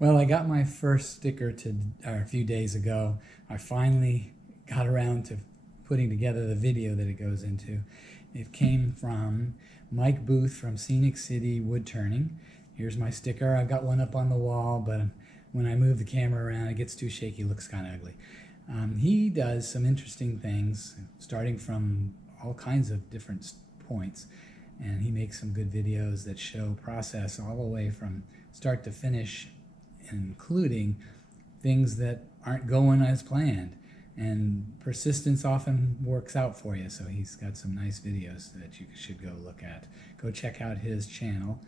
Well, I got my first sticker a few days ago. I finally got around to putting together the video that it goes into. It came from Mike Booth from Scenic City Wood Turning. Here's my sticker. I've got one up on the wall, but when I move the camera around, it gets too shaky. It looks kind of ugly. He does some interesting things, starting from all kinds of different points. And he makes some good videos that show process all the way from start to finish, including things that aren't going as planned. And persistence often works out for you. So he's got some nice videos that you should go look at. Go check out his channel.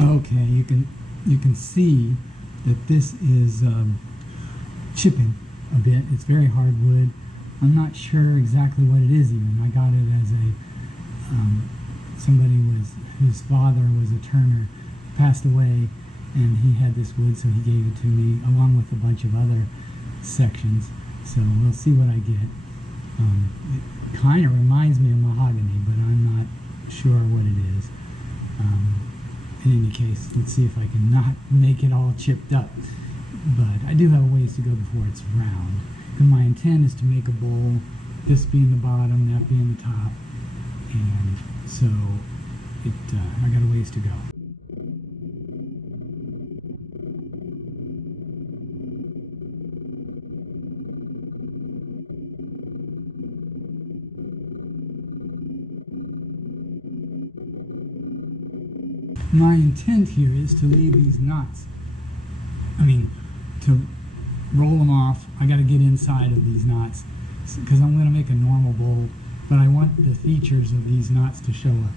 Okay, you can see that this is chipping a bit. It's very hard wood. I'm not sure exactly what it is even. I got it as a somebody whose father was a turner, passed away, and he had this wood, so he gave it to me along with a bunch of other sections. So we'll see what I get. It kind of reminds me of mahogany, but I'm not sure what it is. In any case, let's see if I can not make it all chipped up. But I do have a ways to go before it's round. And my intent is to make a bowl, this being the bottom, that being the top. And so I got a ways to go. My intent here is to leave these knots, to roll them off. I got to get inside of these knots because I'm going to make a normal bowl, but I want the features of these knots to show up.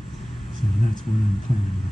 So that's what I'm planning with.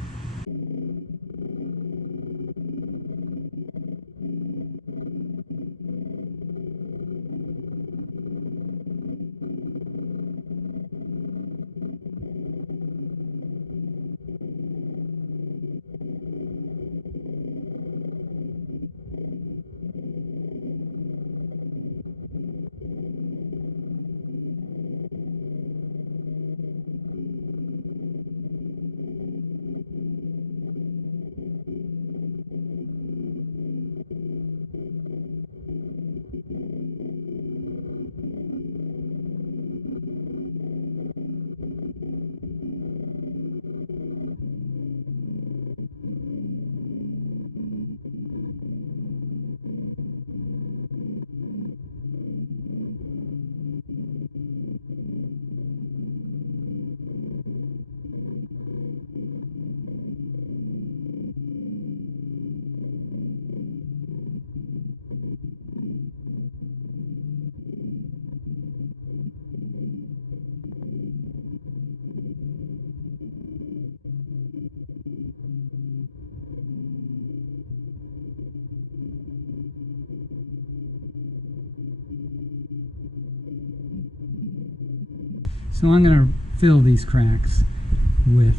So I'm going to fill these cracks with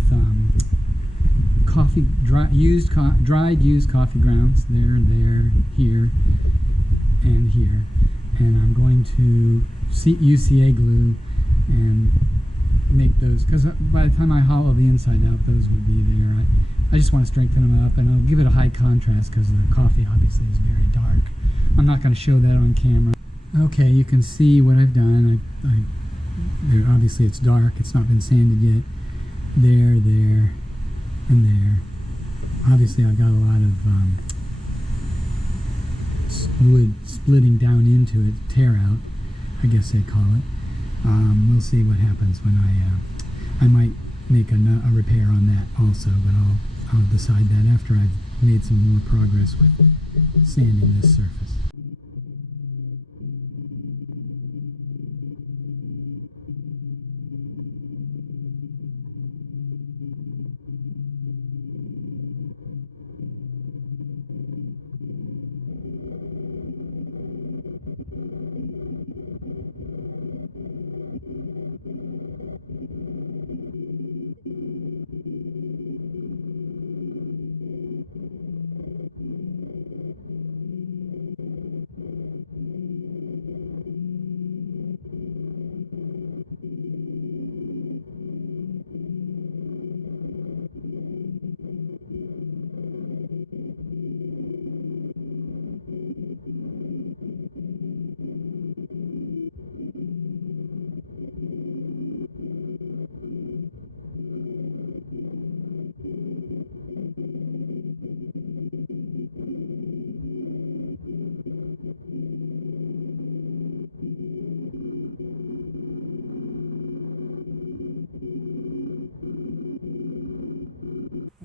dried used coffee grounds. There, here, and here. And I'm going to UCA glue and make those, because by the time I hollow the inside out, those would be there. I just want to strengthen them up, and I'll give it a high contrast because the coffee obviously is very dark. I'm not going to show that on camera. Okay, you can see what I've done. Obviously it's dark, it's not been sanded yet. There, and there. Obviously I've got a lot of wood splitting down into it, tear out, I guess they call it. We'll see what happens when I might make a repair on that also, but I'll decide that after I've made some more progress with sanding this surface.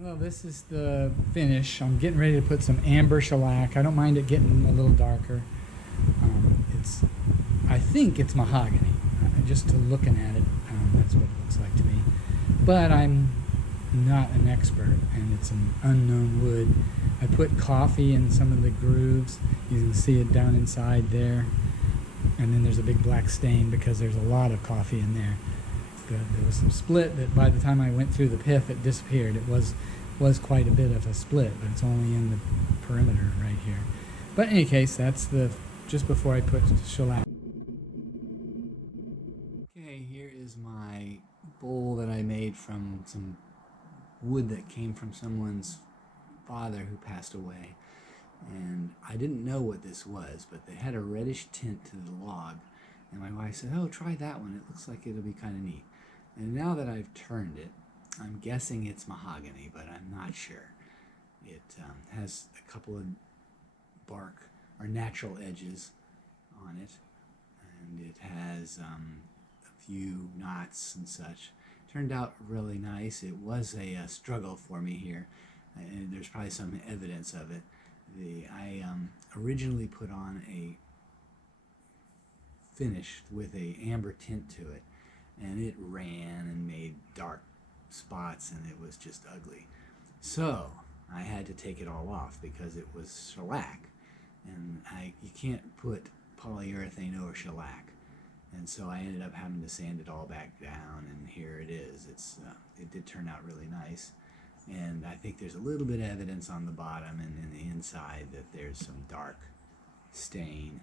Well, this is the finish. I'm getting ready to put some amber shellac. I don't mind it getting a little darker. I think it's mahogany. Just to looking at it, that's what it looks like to me. But I'm not an expert, and it's an unknown wood. I put coffee in some of the grooves. You can see it down inside there. And then there's a big black stain because there's a lot of coffee in there. There was some split that by the time I went through the pith, it disappeared. It was quite a bit of a split, but it's only in the perimeter right here. But in any case, that's just before I put shellac. Okay, here is my bowl that I made from some wood that came from someone's father who passed away. And I didn't know what this was, but they had a reddish tint to the log. And my wife said, "Oh, try that one. It looks like it'll be kind of neat." And now that I've turned it, I'm guessing it's mahogany, but I'm not sure. It has a couple of bark or natural edges on it, and it has a few knots and such. Turned out really nice. It was a struggle for me here, and there's probably some evidence of it. I originally put on a finish with a amber tint to it, and it ran and made dark spots, and it was just ugly. So I had to take it all off because it was shellac, and you can't put polyurethane over shellac, and so I ended up having to sand it all back down, and here it is. It did turn out really nice, and I think there's a little bit of evidence on the bottom and in the inside that there's some dark stain.